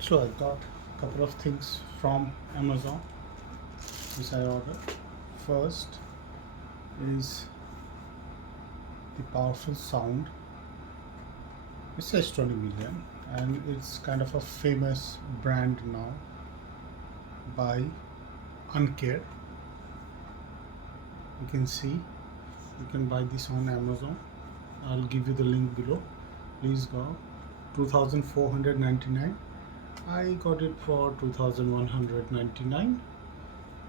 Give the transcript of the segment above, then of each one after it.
So I got a couple of things from Amazon which I ordered. First is the powerful sound. It says 20 million and it's kind of a famous brand now by Uncare. You can see you can buy this on Amazon. I'll give you the link below. Please go. 2499. I got it for 2199.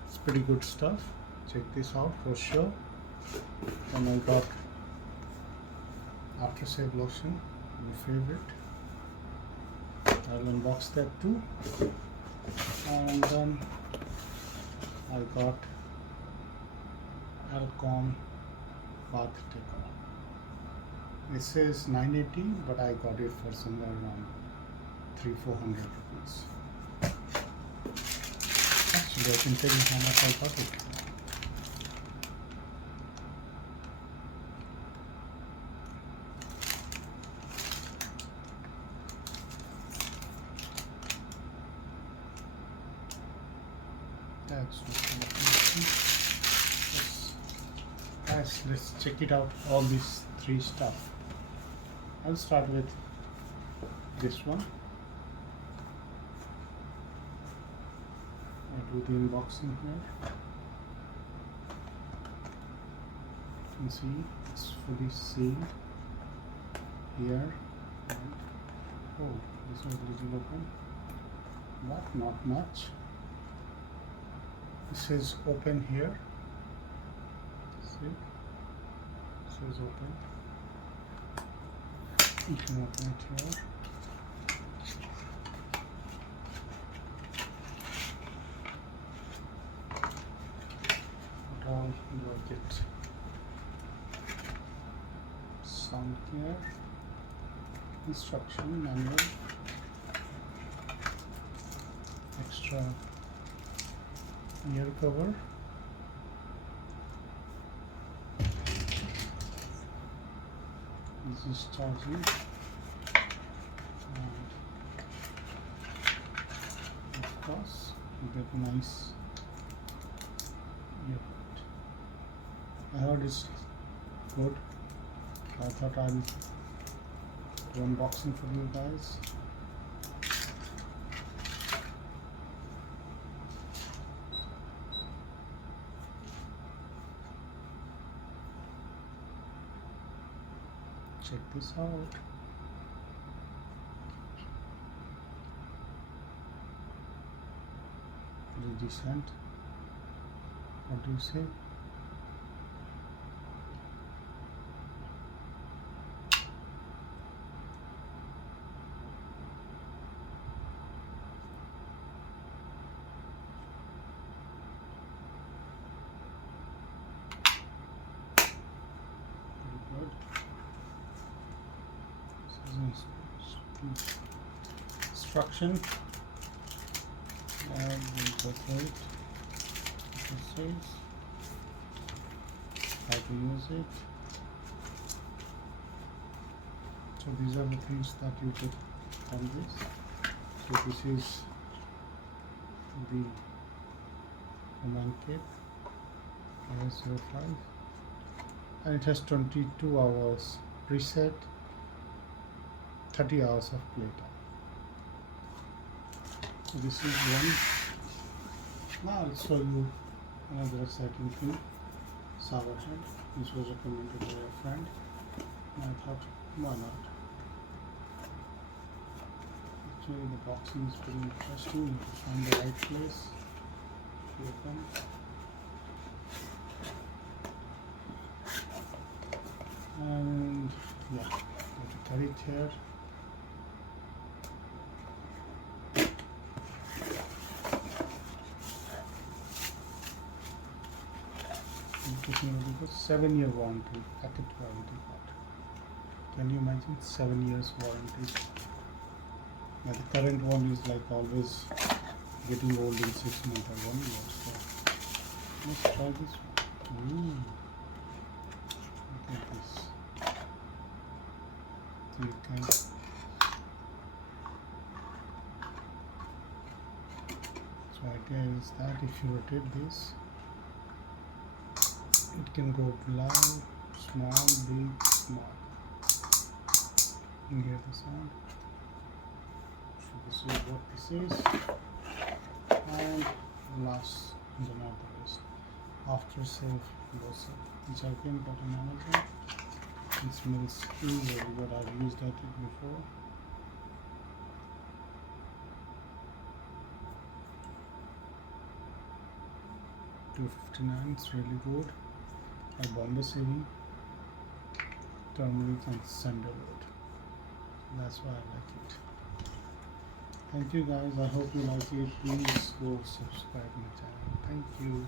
It's pretty good stuff. Check this out for sure. And I got aftershave lotion, my favorite. I'll unbox that too. And then I got Alcon bath taker. It says 980, but I got it for somewhere around 300-400 rupees. Actually, I can tell you how much I got it. That's guys, let's check it out. All these three stuff. I'll start with this one. I'll do the unboxing here. You can see it's fully sealed here. And, oh, this was a little open. But not much. This is open here. See? This is open. You can open it here. What all like it? Sound care, instruction manual, extra ear cover, this is charging, and of course you get nice earbud. I heard it's good. I thought I'll do unboxing for you guys. Check this out. Pretty decent. What do you say? Pretty good. Instruction, and we'll go through it. It says how to use it. So these are the things that you get from this. So this is the command kit RS05, and it has 22 hours preset, 30 hours of playtime. So this is one. Now I'll show you another exciting thing. Shower head. This was recommended by a friend, and I thought, why not? Actually, the boxing is pretty interesting. You have to find the right place. Open. And yeah, you have to carry it here. Because 7-year warranty, packet warranty card. Can you imagine 7 years warranty? Now the current one is like always getting old in 6 months or 1 year. So let's try this one. Look at this. So you can So idea is that if you rotate this, it can go loud, small, big, small. You hear the sound. So this is what this is. And last but not the least, aftershave lotion, which I came got on Amazon. It smells really good. I've used that before. $2.59. It's really good. A Bombay shaving, turmeric and sandalwood. That's why I like it. Thank you guys. I hope you like it. Please go subscribe my channel. Thank you.